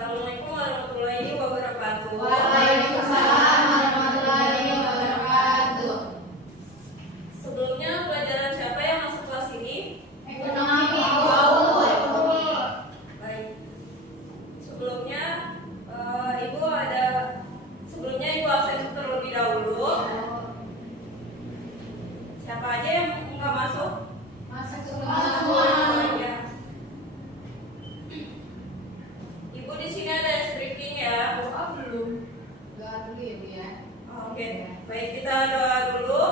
Assalamualaikum warahmatullahi wabarakatuh. Waalaikumsalam warahmatullahi wabarakatuh. Sebelumnya pelajaran siapa yang masuk kelas ini? Ekonomi ekonomi. Baik. Sebelumnya Ibu absen terlebih dahulu. Siapa aja yang nggak masuk? Masuk semua. Ya. Ibu di sini ada stripping ya. Belum. Doa dulu ya Bu ya. Oke. Baik, kita doa dulu.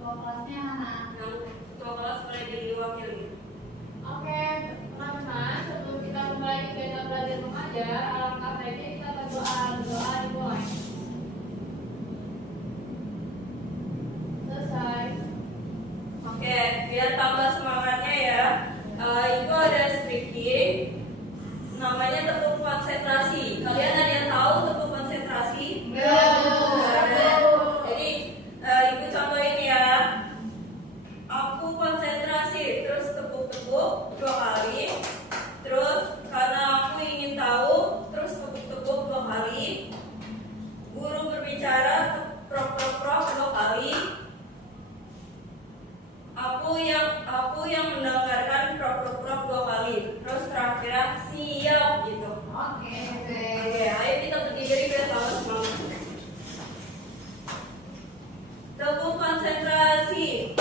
Doa kelasnya mana? Nah, ketua kelas boleh diwakili. Oke, teman-teman, sebelum kita mulai kegiatan belajar mengajar, alangkah baiknya kita berdoa dimulai. Selesai. Oke, biar tambah semangatnya ya. Itu ada speaking, namanya tepuk konsentrasi. Kalian ada yang tahu tepuk konsentrasi? Jadi Ibu contohin ya. Aku konsentrasi, terus tepuk-tepuk 2 kali. Terus karena aku ingin tahu, terus tepuk-tepuk 2 kali. Guru berbicara, prok-prok-prok 2 kali. Aku yang mendengarkan prok-prok-prok 2 kali. Terus terakhir siap gitu. Oke. Oke, ayo kita berdiri biar tambah semangat. Tepuk konsentrasi.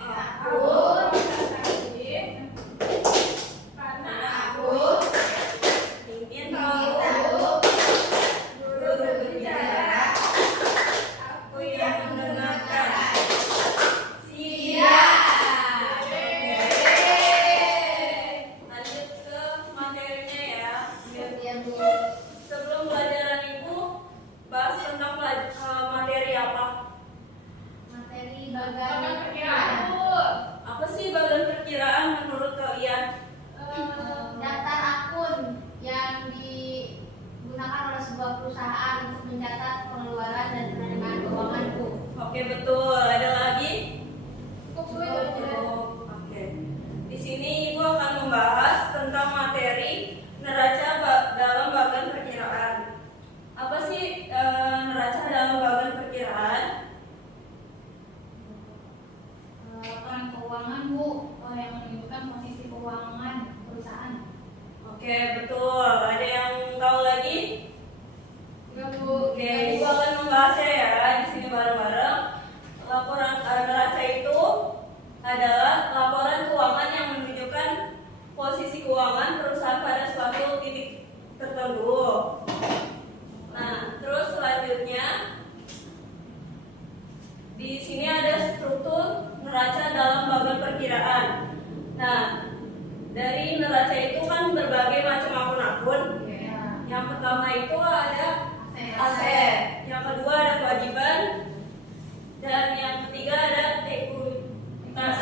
Aku konsentrasi karena aku Ingin Tahu tahu. guru berbicara. Aku yang mendengarkan. Siap. Lanjut ke materinya ya. Ya Bu. Sebelum pelajaran Ibu bahas tentang materi apa? Materi Bagan bagan perkiraan Bu. Apa sih bagian perkiraan menurut kalian? daftar akun yang digunakan oleh sebuah perusahaan untuk mencatat pengeluaran dan penerimaan keuangan Bu. Oke, betul. Ada lagi? Cukup Bu itu aja. Oke. Di sini Ibu akan membahas tentang materi neraca dalam bagian perkiraan. Apa sih neraca dalam bagian perkiraan? Laporan keuangan Bu, yang menunjukkan posisi keuangan perusahaan. Oke, betul. Ada yang tahu lagi? Enggak Bu. Oke, Ibu akan membahasnya ya di sini bareng-bareng. Laporan neraca itu adalah laporan keuangan yang menunjukkan posisi keuangan perusahaan pada suatu titik tertentu. Nah, terus selanjutnya di sini ada struktur neraca dalam bagian perkiraan. Nah, dari neraca itu kan berbagai macam akun-akun. Yang pertama itu ada aset, yang kedua ada kewajiban, dan yang ketiga ada ekuitas.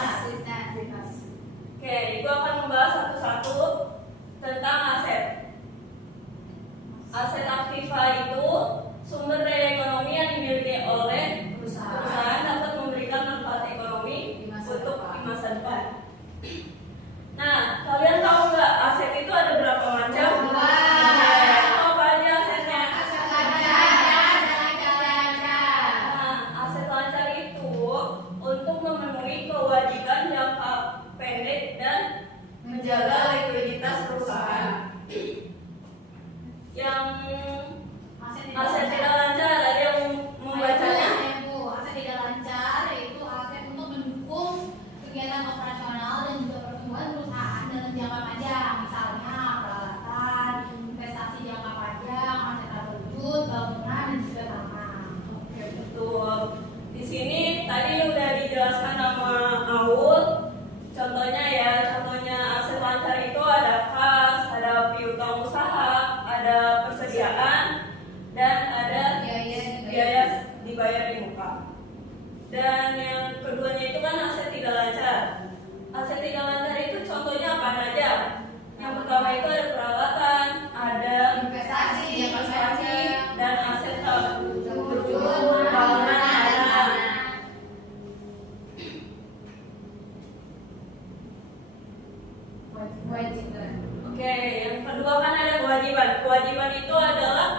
Oke, Ibu akan membahas satu-satu tentang aset. Aset aktiva itu sumber daya ekonomi yang dimiliki oleh perusahaan dapat memberikan manfaat ekonomi untuk di masa depan. Nah, kalian tahu nggak aset itu ada berapa macam? Tahu apa aja asetnya? Nah, aset lancar itu untuk memenuhi kewajiban jangka pendek dan menjaga likuiditas perusahaan. Yang aset tidak lancar, ada yang membacanya? Aset tidak lancar yaitu aset untuk mendukung kegiatan operasional dan juga pertumbuhan perusahaan dalam jangka panjang, misalnya peralatan, investasi jangka panjang, aset terwujud, bangunan dan juga tanah. Oke, betul. Di sini tadi udah dijelaskan sama Aul. Contohnya ya, aset lancar itu ada kas, ada piutang usaha, ada persediaan, dan ada biaya dibayar di muka. Dan yang keduanya itu kan aset tidak lancar. Aset tidak lancar itu contohnya apa aja? Yang pertama itu ada peralatan, ada Investasi, dan aset terwujud, bangunan, ada. Kewajiban. Oke, yang kedua kan ada kewajiban kewajiban itu adalah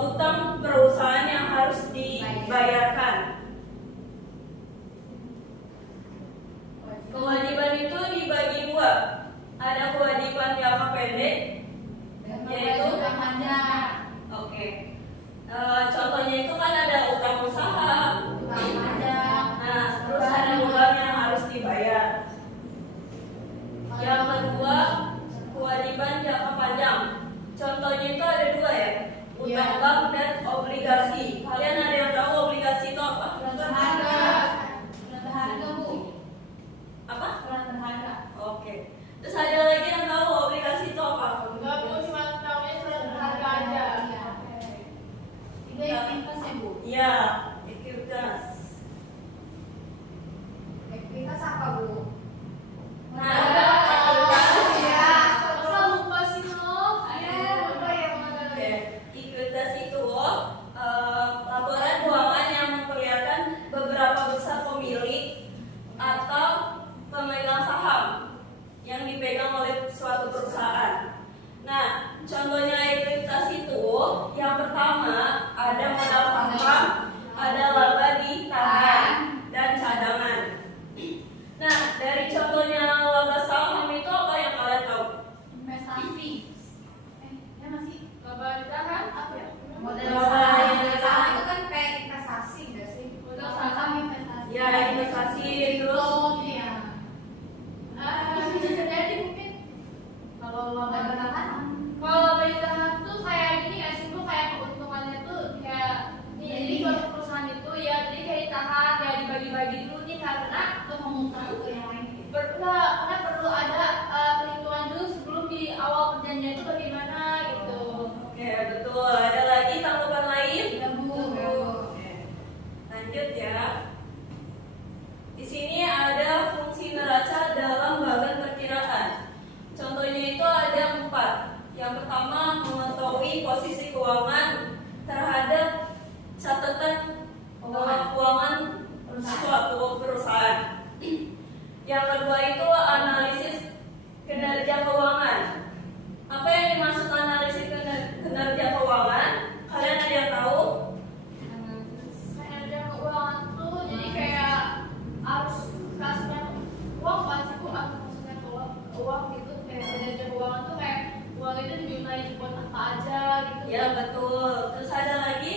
utang perusahaan yang harus dibayarkan. Kewajiban itu dibagi dua. Ada kewajiban jangka pendek, yaitu oke. Contohnya itu kan ada utang usaha, nah terus ada utang yang harus dibayar. Yang kedua, kewajiban jangka panjang. Contohnya itu ada dua ya, utang bank dan obligasi. Kalian ada yang tahu obligasi itu apa? Apa? Oke. Terus ada lagi yang tahu obligasi itu apa? Enggak, Bu, cuma tahunya surat berharga aja. Iya, ekuitas. Nah, ekuitas itu laporan keuangan yang memperlihatkan beberapa besar pemilik atau pemegang saham yang dipegang oleh suatu perusahaan. Nah, contohnya ekuitas itu yang pertama ada modal saham, ada laba ditahan, dan cadangan. Nah, dari contohnya laba saham itu apa yang kalian tahu? Laba ditahan. Ya, investasi terus. Bisa jadi mungkin kalau laba ditahan tuh kayak gini nggak sih, Bu? Kayak keuntungannya tuh kayak jadi suatu perusahaan itu ya, jadi kayak ditahan, kayak dibagi-bagi dulu nih karena karena perlu ada perhitungan dulu sebelum di awal perjanjian itu bagaimana gitu. Oke, betul. Ada lagi tanggapan lain? Oke. Lanjut ya. Di sini ada fungsi neraca dalam bagan perkiraan. Contohnya itu ada 4. Yang pertama, mengetahui posisi keuangan terhadap catatan keuangan suatu perusahaan. Yang kedua itu analisis kinerja keuangan. Apa yang dimaksud analisis kinerja keuangan? Kalian ada yang tahu? Kinerja keuangan tuh jadi kayak harus kasihnya uang pasti, Bu, atau maksudnya uang gitu, kayak kinerja keuangan tuh kayak uang itu digunain buat apa aja gitu. Ya, betul. Terus ada lagi?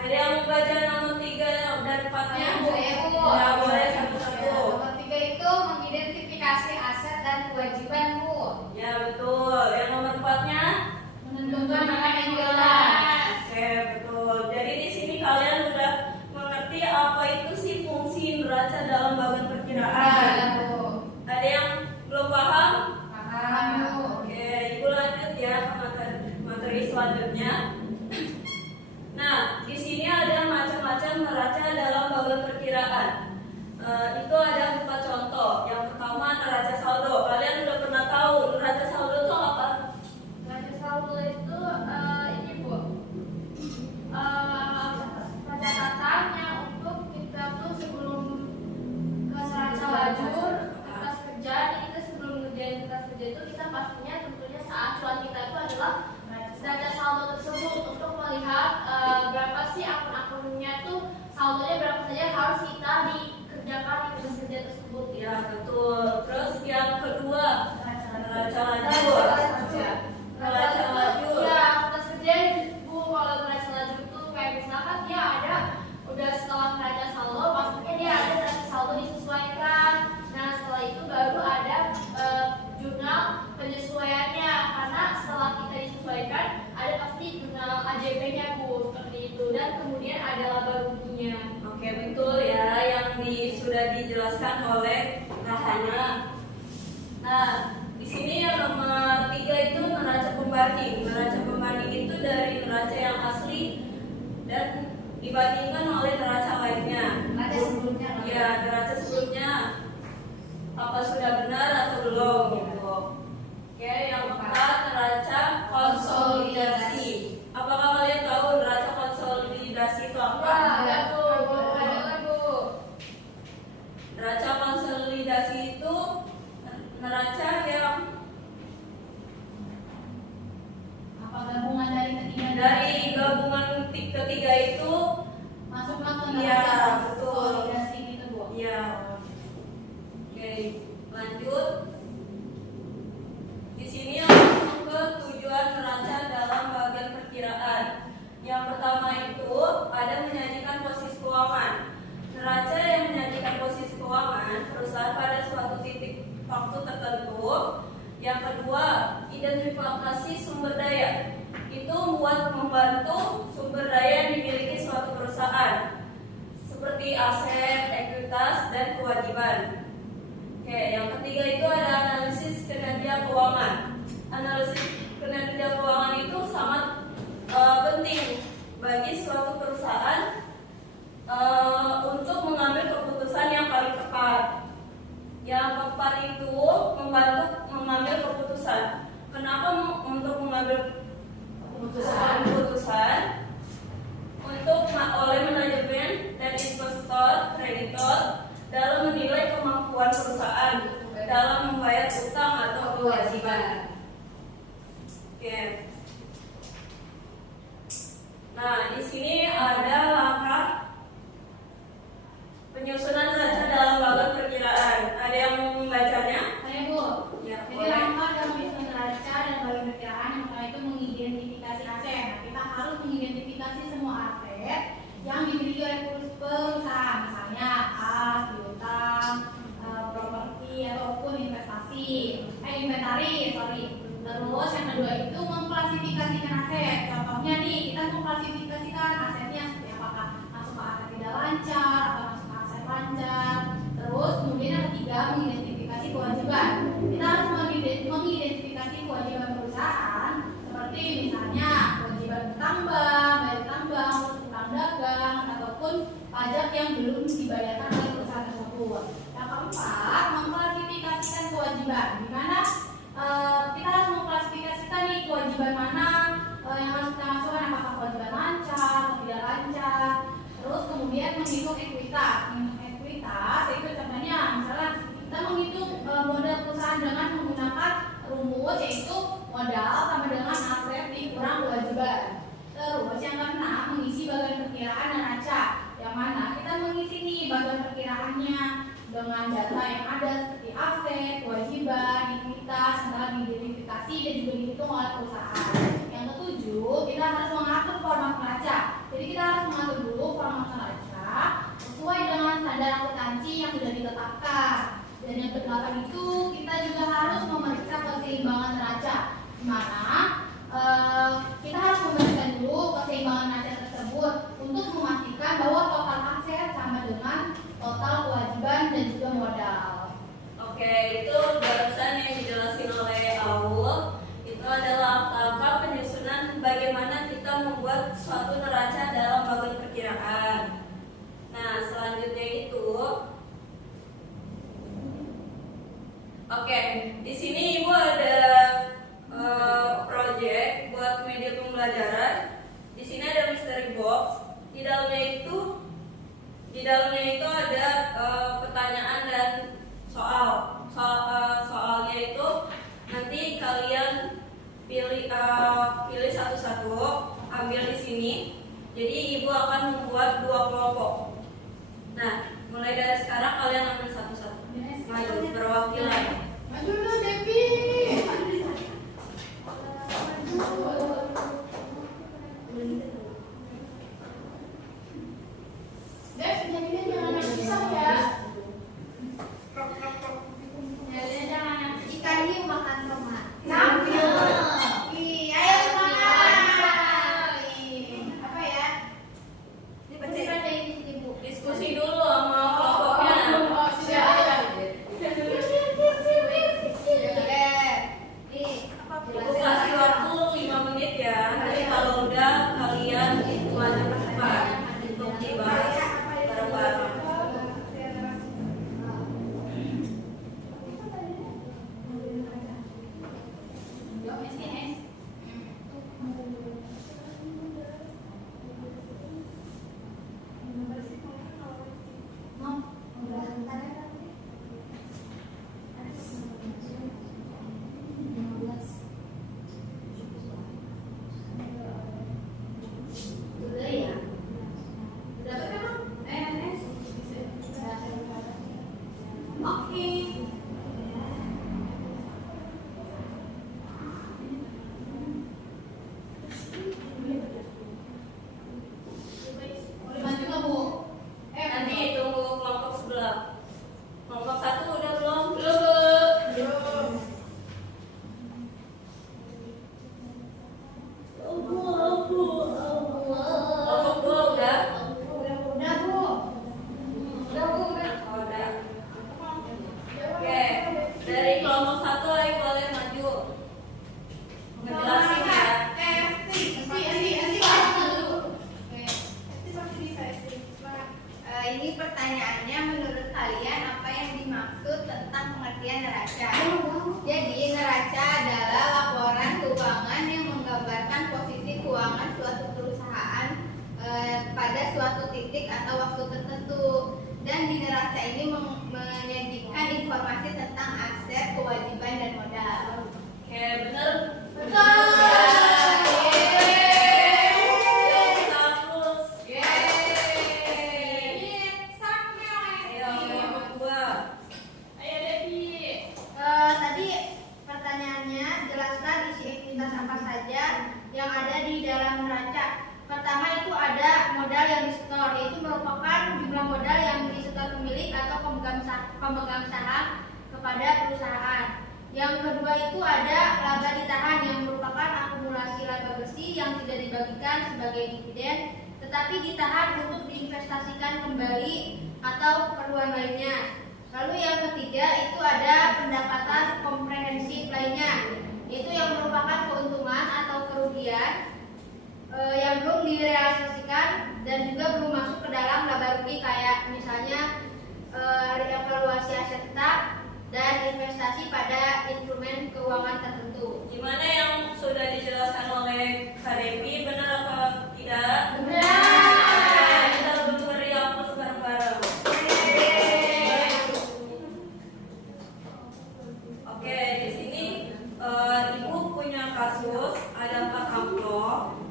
Ada yang membaca nomor 3 dan 4-nya? Ya, boleh satu-satu. Mengidentifikasi aset dan kewajiban, Bu. Ya, betul. Yang nomor 4-nya? Menentukan mana yang jelas. Oke, betul. Jadi di sini kalian udah mengerti apa itu sih fungsi neraca dalam bagan perkiraan. Ada yang belum paham? Oke, Ibu lanjut ya ke materi selanjutnya. Nah, di sini ada macam-macam neraca dalam bagan perkiraan. Itu ada 4 contoh. Yang pertama neraca saldo. Kalian udah pernah tahu neraca saldo itu apa? Neraca saldo itu ini, Bu, pencatatannya untuk kita tuh sebelum ke neraca lajur kertas kerja. Nih, kita sebelum ngerjain kertas kerja itu kita pastinya tentunya saat cuan kita itu adalah neraca saldo tersebut untuk melihat berapa sih akun-akunnya tuh saldonya berapa saja harus kita dikerjakan di kertas kerja tersebut. Ya, betul. Terus yang kedua neraca lajur. Neraca lajur. Ya, kertas kerja, Bu, kalau neraca lajur itu kayak misalkan dia ada udah setelah neraca saldo, maksudnya dia ada neraca saldo disesuaikan. Nah, setelah itu baru ada jurnal penyesuaiannya, karena setelah kita disesuaikan ada pasti jurnal AJP-nya, Bu, seperti itu. Dan kemudian ada laba ruginya. Oke, betul ya yang sudah dijelaskan oleh Rahana. Nah, di sini yang nomor 3 itu neraca pembanding. Neraca pembanding itu dari neraca yang asli dan dibandingkan oleh neraca lainnya. Ya, neraca sebelumnya apa sudah benar atau belum gitu. Oke, yang keempat neraca konsolidasi. Apakah kalian tahu neraca konsolidasi itu apa? Neraca konsolidasi itu neraca yang identifikasi sumber daya. Itu buat membantu sumber daya yang dimiliki suatu perusahaan, seperti aset, ekuitas, dan kewajiban. Oke, yang ketiga itu ada analisis kinerja keuangan. Analisis kinerja keuangan itu sangat penting bagi suatu perusahaan untuk mengambil keputusan yang paling tepat. Yang keempat itu membantu mengambil keputusan. Kenapa untuk mengambil keputusan? Untuk oleh manajemen dan investor, kreditor dalam menilai kemampuan perusahaan dalam membayar utang atau kewajiban. Oke. Nah, di sini ada langkah penyusunan neraca dalam bagian perkiraan. Ada yang mau membacanya? Saya Bu. Ya, Jadi boleh. langkah dalam menyusun neraca dan bagian perkiraan yang pertama itu mengidentifikasi aset. Nah, kita harus mengidentifikasi semua aset yang dimiliki oleh perusahaan, misalnya as, piutang, properti ataupun inventaris. Terus yang kedua itu mengklasifikasikan aset. Contohnya nih, kita mengklasifikasikan asetnya seperti apakah masuk ke aset tidak lancar atau masuk ke aset lancar. Terus kemudian yang ketiga mengidentifikasi kewajiban. Kita harus mengidentifikasi kewajiban perusahaan seperti misalnya kewajiban tambang, bayar tambang, utang dagang ataupun pajak yang belum dibayarkan oleh perusahaan tersebut. Yang keempat mengklasifikasikan kewajiban, di mana kita harus mengklasifikasikan nih kewajiban mana yang harus kita masukkan, apakah kewajiban lancar atau tidak lancar. Terus kemudian menghitung ekuitas. Ekuitas itu contohnya misalnya kita menghitung modal perusahaan dengan menggunakan rumus yaitu modal sama dengan aset dikurang kewajiban. Terus yang keenam mengisi bagian perkiraan neraca, yang mana kita mengisi nih bagian perkiraannya dengan data yang ada seperti aset, kewajiban, ekuitas, yang telah diidentifikasi dan juga dihitung oleh perusahaan. Yang ketujuh, kita harus mengatur format neraca. Jadi kita harus mengatur dulu format neraca sesuai dengan standar akuntansi yang sudah ditetapkan. Dan yang kedelapan itu kita juga harus memeriksa keseimbangan neraca, di mana kita harus memeriksa dulu keseimbangan neraca tersebut untuk memastikan bahwa total aset sama dengan total kewajiban dan juga modal. Oke, itu barusan yang dijelasin oleh Aul. Itu adalah langkah penyusunan bagaimana kita membuat suatu neraca dalam bagian perkiraan. Nah, selanjutnya itu, oke, di sini Ibu ada project buat media pembelajaran. Di sini ada mystery box. Di dalamnya itu ada pertanyaan dan soalnya itu nanti kalian pilih satu-satu, ambil di sini. Jadi Ibu akan membuat 2 kelompok. Nah, mulai dari sekarang kalian ambil satu-satu. Maju perwakilan. Maju dulu Devi. Dev, jadinya jangan pisah ya. Jadinya jangan ikan hiu makan tomat. Sambil. Ayo semangat. Apa ya? Dipercepat dari Ibu. Diskusi dulu sama kelompoknya. Oh, siap. neraca ini menyajikan informasi tentang aset, kewajiban, dan modal. Oke, bener. Betul. Tadi pertanyaannya, jelaskan isi ekuitas apa saja yang ada di dalam neraca. Pertama itu ada modal yang disetor, yaitu merupakan jumlah modal yang disetor pemilik atau pemegang saham kepada perusahaan. Yang kedua itu ada laba ditahan yang merupakan akumulasi laba bersih yang tidak dibagikan sebagai dividen, tetapi ditahan untuk diinvestasikan kembali atau keperluan lainnya. Lalu yang ketiga itu ada pendapatan komprehensif lainnya, yaitu yang merupakan keuntungan atau kerugian yang belum direalisasikan dan juga belum masuk ke dalam laba rugi, kayak misalnya revaluasi aset tetap dan investasi pada instrumen keuangan tertentu. Gimana yang sudah dijelaskan oleh Kak Devi, benar apa tidak? Benar. Kita beri aplaus bareng-bareng. Oke, di sini Ibu punya kasus ada 4 amplop.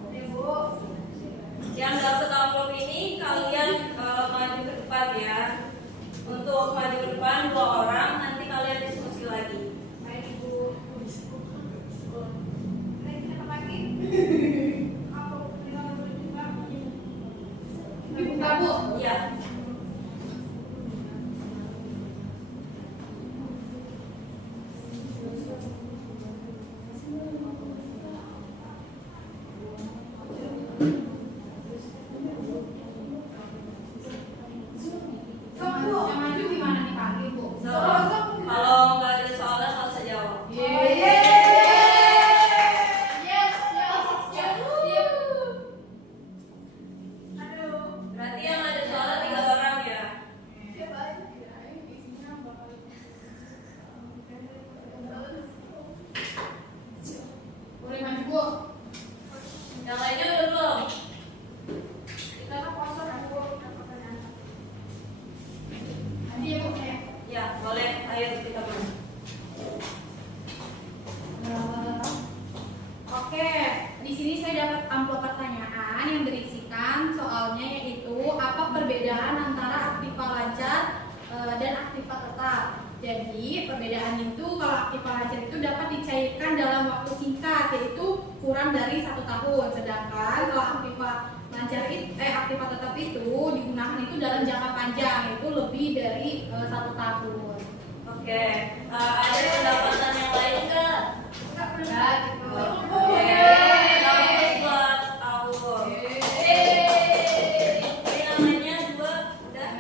Yang dapat amplop ini kalian maju ke depan ya. Untuk maju ke depan 2 orang, nanti kalian diskusi lagi. Iya. Kalau nggak ada soalnya nggak usah jawab. Berarti yang ada soalnya 3 orang ya. Yang lainnya udah belum? Ya, boleh. Ayo kita mulai. Oke, di sini saya dapat amplop pertanyaan yang berisikan soalnya, yaitu apa perbedaan antara aktiva lancar dan aktiva tetap. Jadi perbedaan itu, kalau aktiva lancar itu dapat dicairkan dalam waktu singkat, yaitu kurang dari 1 tahun. Sedangkan kalau aktiva lancar aktiva tetap itu digunakan itu dalam jangka panjang, yaitu lebih dari 1 tahun. Oke, ada pendapatan yang lain nggak? Oke, aplaus buat Aul. Ini namanya 2, udah?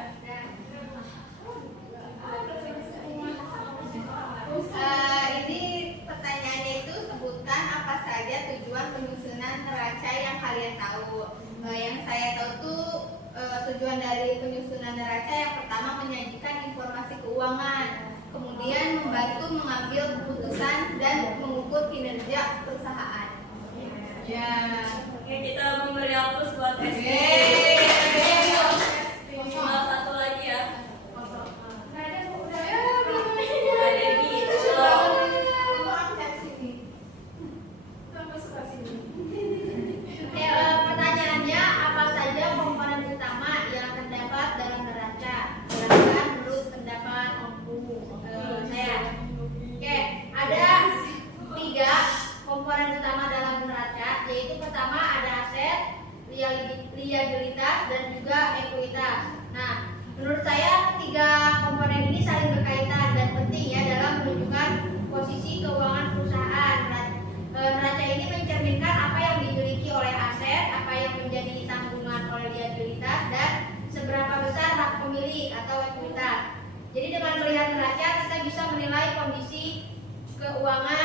Ini pertanyaannya itu, sebutkan apa saja tujuan penyusunan neraca yang kalian tahu. Yang saya tahu tuh tujuan dari penyusunan neraca yang pertama menyajikan informasi keuangan, kemudian membantu mengambil keputusan dan mengukur kinerja perusahaan. Ya. Oke, kita memberi aplaus buat SD. Tinggal 1 lagi ya. Ada di Pertanyaannya, apa saja komponen utama yang terdapat dalam neraca? Silahkan menurut pendapat saya. Oke, ada 3 komponen utama dalam neraca, yaitu pertama ada aset, liabilitas, dan juga ekuitas. Nah, menurut saya 3 komponen ini saling berkaitan dan penting ya dalam menunjukkan posisi keuangan perusahaan. Neraca ini mencerminkan apa yang dimiliki oleh aset, apa yang menjadi tanggungan oleh liabilitas, dan seberapa besar hak pemilik atau ekuitas. Jadi dengan melihat neraca kita bisa menilai kondisi keuangan